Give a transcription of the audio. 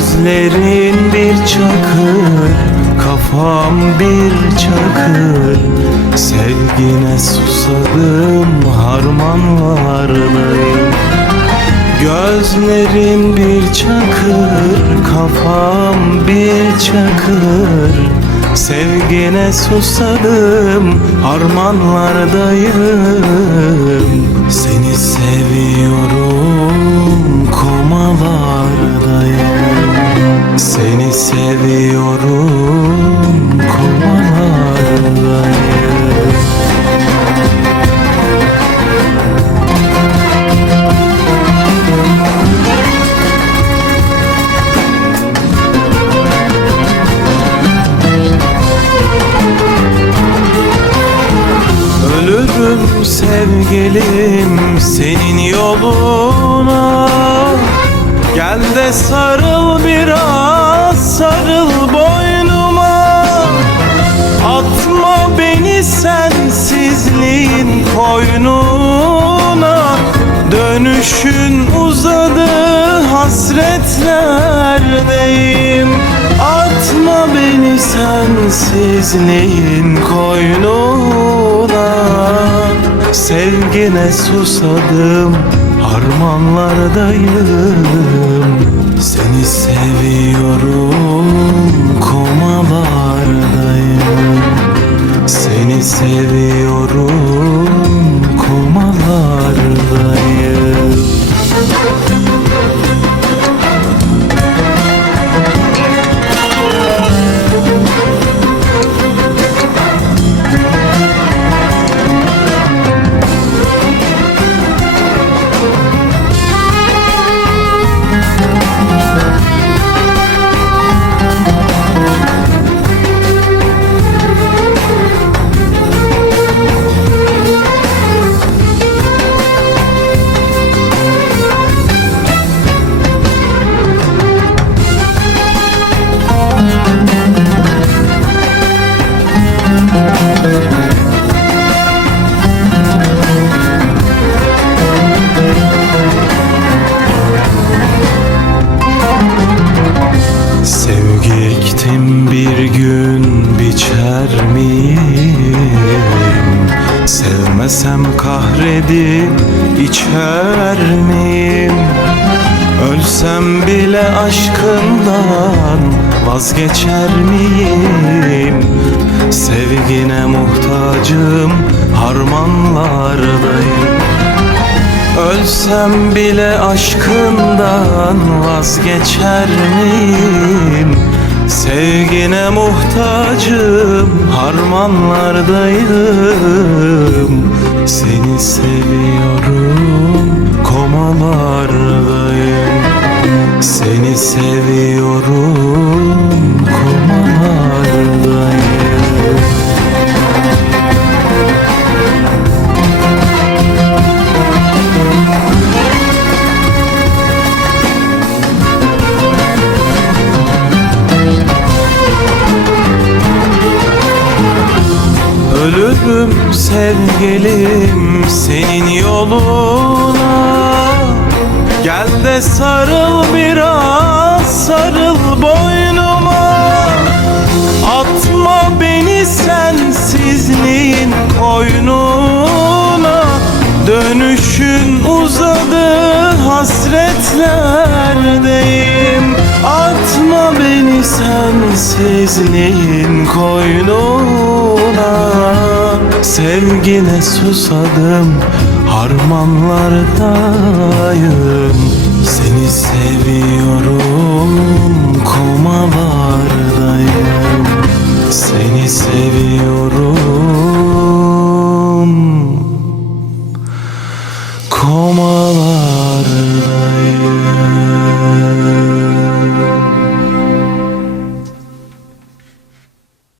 Gözlerin bir çakır Kafam bir çakır Sevgine susadım harmanlardayım Gözlerin bir çakır Kafam bir çakır Sevgine susadım Harmanlardayım. Seni seviyorum Seni seviyorum Komalardayım Ölürüm sevgilim senin yoluna Gel de sarıl biraz sarıl boynuma. Atma beni sensizliğin koynuna. Dönüşün uzadı hasretlerdeyim Atma beni sensizliğin koynuna. Sevgine susadım harmanlardayım Seni seviyorum komalardayım. Seni seviyorum Sevgi ektim bir gün biçer miyim? Sevmesem kahredip içer miyim? Ölsem bile aşkından vazgeçer miyim? Sevgine muhtacım harmanlardayım. Ölsem bile aşkından vazgeçer miyim? Sevgine muhtacım harmanlardayım. Seni seviyorum komalardayım. Seni seviyorum Ölürüm sevgilim senin yoluna. Gel de sarıl biraz sarıl boynuma. Atma beni sensizliğin koynuna. Dönüşün uzadı hasretlerdeyim Atma beni sensizliğin koynuna Sevgine susadım harmanlardayım Seni